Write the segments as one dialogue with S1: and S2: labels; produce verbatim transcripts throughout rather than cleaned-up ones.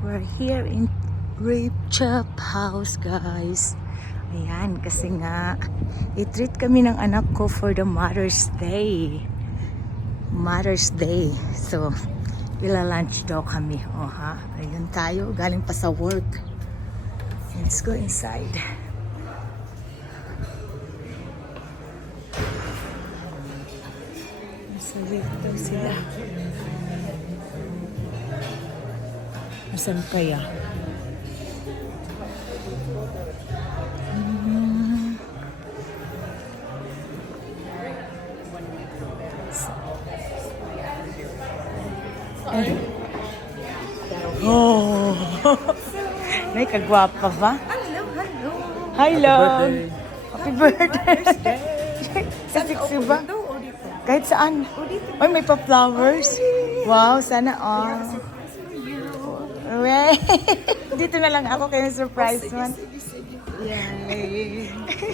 S1: We're here in Rape Chop House, guys. Ayan, kasi nga i-treat kami ng anak ko for the Mother's Day. Mother's Day. So, ila-lunch daw kami. O ha, ayun tayo. Galing pa sa work. Let's go inside. Nasa lift daw sila. Asan kaya? Hmm. Eh. Oh! Nay, kagwapa ba?
S2: Hello, hello.
S1: Hello! Happy birthday! Sa sexy ba?
S2: Dito o dito?
S1: Kahit saan.
S2: O dito.
S1: Ay, may pa-flowers. Wow, sana all.
S2: Surprise for you.
S1: Uwe. Dito na lang ako kayo surprise
S2: Sige,
S1: man.
S2: sige, sige. Yay.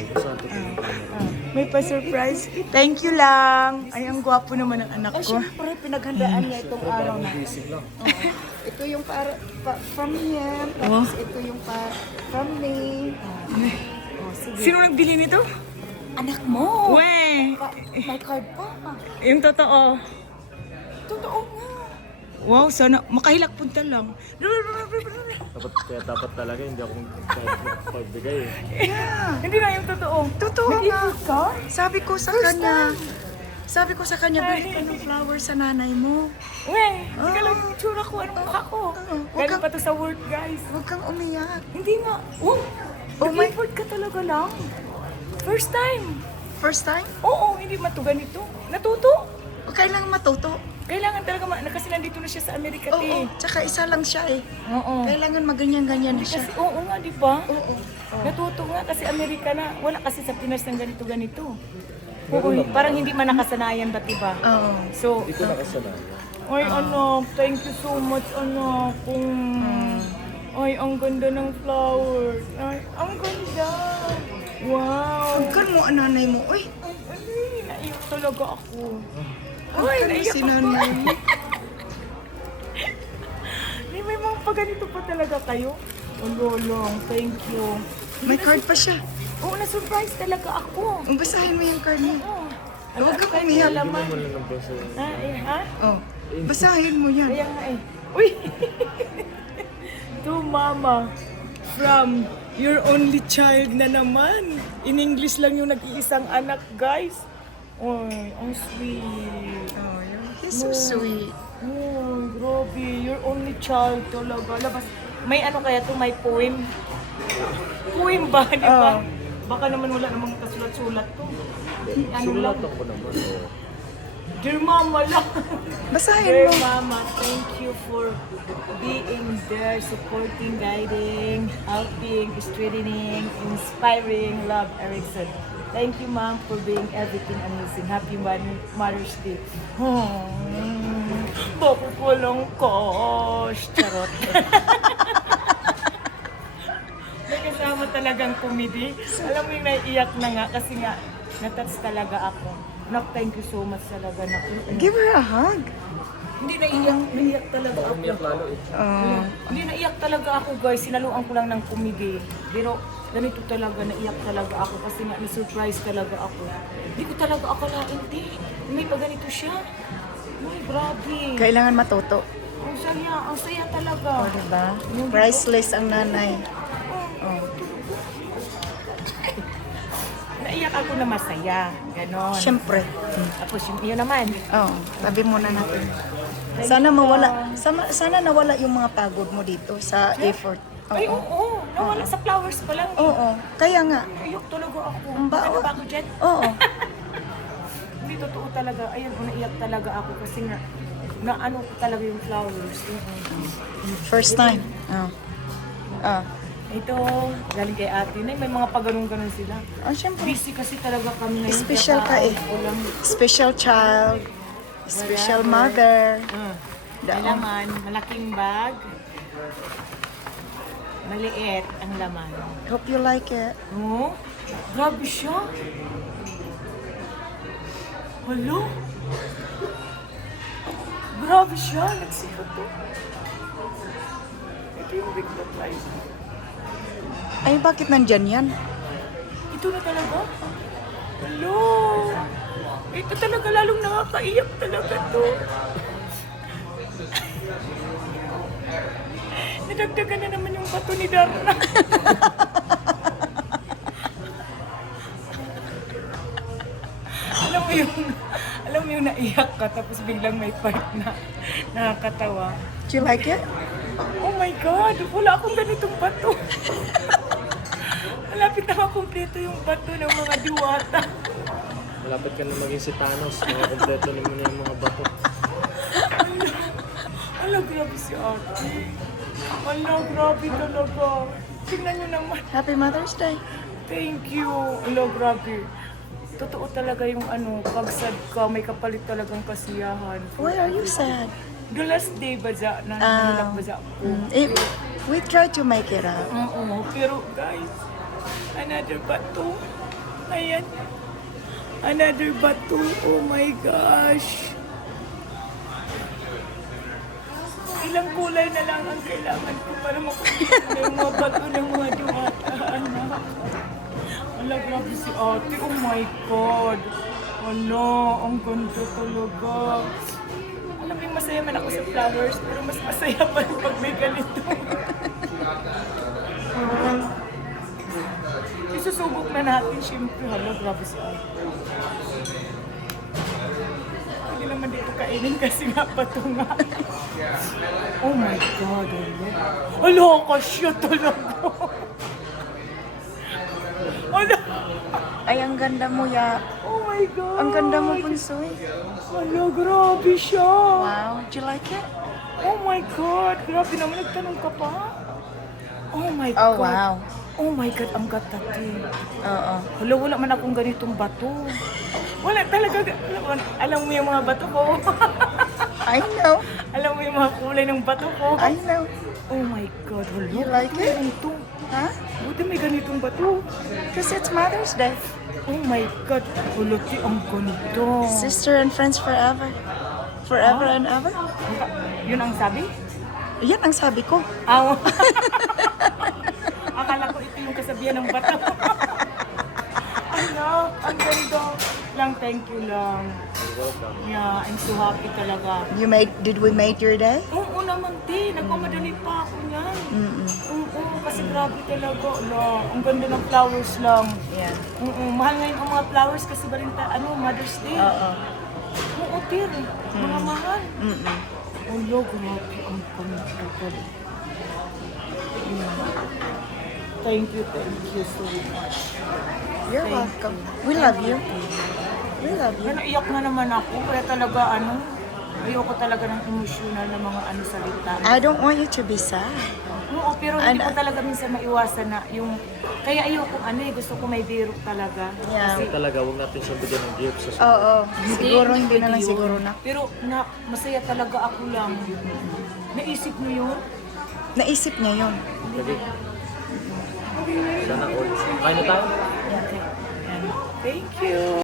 S1: May pa-surprise. Thank you lang. Ay, ang gwapo naman ng anak
S2: Ay,
S1: ko.
S2: syempre, pinaghandaan niya itong araw na. Oo. Ito yung para, pa, from him, tapos ito yung pa, from me. Oh, sige.
S1: Sino nagbili nito?
S2: Anak mo!
S1: Uwe.
S2: Pa, may card pa.
S1: Yung totoo.
S2: Totoo nga.
S1: Wow, sana makahilak punta lang.
S3: Dapat, kaya dapat talaga hindi ako pagbigay eh.
S1: Yeah. Hindi na yung totoo. Totoo nga. Sabi ko sa kanya, sabi ko sa kanya, bili ka ng flowers sa nanay mo.
S4: Uwe, hindi ka lang yung tsura ko, anong mukha ko.
S1: Huwag
S4: Galing
S1: kang,
S4: pa to sa work, guys.
S1: huwag kang umiyak.
S4: Hindi nga. Oh,
S1: Oh my-
S4: nag-import ka talaga lang. First time.
S1: First time?
S4: Oo, hindi matugan ito. Natuto.
S1: O kailangan matuto.
S4: Kailangan talaga, ma- kasi nandito na siya sa Amerika,
S1: Oo,
S4: te.
S1: tsaka isa lang siya eh.
S4: Oo.
S1: Kailangan maganyan-ganyan na siya.
S4: Kasi, oo nga, di ba?
S1: Oo.
S4: Natuto nga kasi Amerika na. Wala kasi sa Pinas ng ganito-ganito. Oo, parang hindi man nakasanayan, ba't diba?
S1: Oo.
S4: So,
S3: Hindi ko nakasanayan.
S4: ay anak, thank you so much anak. Kung... Ay, ang ganda ng flowers. Ay, ang ganda. Wow.
S1: Huwag mo ang nanay mo. Uy,
S4: Ay, ay, naiyak talaga ako.
S1: huwag
S4: Ay,
S1: ka na
S4: naiyak
S1: si
S4: ako.
S1: nanay mo.
S4: May, may mga pa ganito pa talaga kayo. Ang lolong, thank you.
S1: May card pa siya.
S4: Oo, na-surprise talaga ako.
S1: Ang basahin mo yung card niya.
S4: Oo.
S1: Huwag kang
S4: Kahit
S1: umiyak.
S4: nalaman.
S3: Wala nang basa.
S4: Ha? Eh, ha?
S1: Oh, basahin mo yan.
S4: Kaya nga eh. Uy! To mama, from your only child na naman. In English lang yung nag-iisang anak, guys. Ay, ang sweet.
S1: Oh, he's so sweet.
S4: Oh, grabe. Your only child talaga. Labas. May ano kaya to? May poem? Poem ba? Di ba? Baka naman wala namang kasulat-sulat to. Ano lang?
S3: Sulatan ko naman. Oh.
S4: Dear Mama lang.
S1: Basahin
S4: Dear
S1: mo.
S4: Mama, thank you for being there, supporting, guiding, helping, strengthening, inspiring, love, Erickson. Thank you, Mom, for being everything amazing. Happy Mother- Mother's Day. Hmm, bakit walang cash? Charot. May kasama talagang comedy. Alam mo yung naiiyak na nga kasi nga natouch talaga ako. Nak, thank you so much talaga. Nak.
S1: Give her a hug.
S4: Hindi naiiyak, naiiyak talaga ako.
S3: Umiyak lalo eh.
S1: Oh.
S4: Hindi naiyak talaga ako, guys. Sinaluan ko lang ng comedy. Pero ganito talaga, naiyak talaga ako kasi nga na-surprise talaga ako. Hindi ko talaga akalain, di. May pa ganito siya. Ay, grabe.
S1: Kailangan matuto.
S4: Ang saya, ang saya talaga.
S1: O, oh, diba? Priceless ang nanay. Oh.
S4: Naiyak ako na masaya. Ganon.
S1: Siyempre.
S4: Tapos yun, yun naman.
S1: Oh, sabi muna natin. Sana mawala, sana, sana nawala yung mga pagod mo dito sa effort.
S4: Ay,
S1: Oo.
S4: oo. Nawala sa flowers pa lang.
S1: Oo. Kaya nga.
S4: Ayok talaga ako.
S1: Ang ba-
S4: Ano ba ako dyan?
S1: Oo.
S4: Hindi totoo talaga. Ayun, naiyak talaga ako kasi nga na ano ko talaga yung flowers.
S1: First time. Oh. Ah.
S4: Ito, galing kay ate. Nay, may mga paganon-ganon sila.
S1: Oh, siyempre.
S4: Busy kasi talaga kami ngayon.
S1: Special ka
S4: kaya
S1: eh.
S4: ko lang.
S1: Special child. Special mother.
S4: Uh,
S1: Daon.
S4: may laman, malaking bag. Maliit ang laman.
S1: Hope you like it.
S4: Oh, grabe siya. Hello? Grabe siya. Let's see ko to. Ito ito yung big surprise.
S2: Ay, bakit nandyan yan?
S4: Ito na talaga? Hello! Ito talaga lalong nakakaiyak talaga to. Nadagdagan na naman yung bato ni Darna. Alam mo yung, alam mo yung naiyak ka tapos biglang may part na nakakatawa.
S2: Do you like it?
S4: Oh my God! Wala akong ganitong bato. Malapit na makumpleto yung bato ng mga diwata.
S3: Malapit ka na maging si Thanos. Makakompleto na mo na yung mga bato.
S4: Ala, grabe si ate. Ala, grabe talaga. Tingnan nyo naman.
S2: Happy Mother's Day.
S4: Thank you. Ala, grabe. Totoo talaga yung ano, pag sad ka, may kapalit talagang kasiyahan.
S2: Why are you sad?
S4: The last day ba dyan? Na
S2: Ah.
S4: nanulak ba dyan ako?
S2: Eh, we tried to make it up.
S4: Oo, pero guys, another bato. Ayan. Another bato. Oh my gosh. Ilang kulay na lang ang kailangan ko para makuha yung mga bato ng mga diwata. Anak. Wala, grabe si ate. Oh my God. Wala, ang ganda talaga. Alam mo yung masaya man ako sa flowers, pero mas masaya pa rin pag may ganito. Isusubok na natin, syempre. Hala, grabe si ate. Hindi naman dito kainin kasi nga pato nga. Oh my God, hala. Hala, kasya talaga. Hala.
S2: Ay, ang ganda mo, ya.
S4: Oh my God.
S2: Ang ganda mo, Bunsoy.
S4: Hala, grabe siya.
S2: Wow. Do you like it?
S4: Oh my God, grabe naman, nagtanong ka pa? Oh my
S2: Oh,
S4: God.
S2: wow.
S4: Oh my God, ang gatati.
S2: Oo.
S4: Wala, wala man akong ganitong bato. Wala talaga. Alam, mo- alam mo yung mga bato ko.
S2: I know.
S4: Alam mo yung mga kulay ng bato ko.
S2: I know.
S4: Oh my God, wala.
S2: You like it?
S4: Ganito.
S2: Huh?
S4: Buti may ganitong bato.
S2: Because it's Mother's Day.
S4: Oh my God, wala, ti, ang ganito.
S2: Sister and friends forever. Forever and ever.
S4: Yun ang sabi?
S2: Yan ang sabi ko.
S4: Aw. Akala ko ito yung kasabihan ng bato. Ano, ang ganda. Lang, thank you lang. Yeah, I'm so happy talaga.
S2: You made, did we make your day?
S4: Oo naman, te. Nagmamadali pa ako niyan.
S2: Mm-mm.
S4: Oo, kasi grabe talaga. Ala, ang ganda ng flowers lang.
S2: Yeah.
S4: Oo, mahal ngayon ang mga flowers kasi ba rin ta, ano, Mother's Day.
S2: Oo.
S4: Oo, te. Mga mahal.
S2: Mm-mm.
S4: Ala, grabe ang pangitapad. Thank you, thank you so much.
S2: You're welcome. We love you. We love you.
S4: Ano, iyak na naman ako. Kaya talaga, ano, ayoko talaga ng emotional na mga ano salita.
S2: I don't want you to be sad.
S4: Oo, pero hindi
S2: And-
S4: ko talaga minsan maiwasan na yung... Kaya ayoko ano eh, gusto ko may biro talaga.
S2: Yeah.
S4: Kasi,
S3: Talaga, huwag natin siyang bigyan ng gift sa
S2: Oo. Siguro hindi
S4: pwede
S2: na lang
S4: yun.
S2: siguro na.
S4: Pero na, masaya talaga ako lang. Naisip mo yun?
S2: Naisip niya yun.
S3: Lagi. Sana all. Kain na tayo.
S4: Thank you.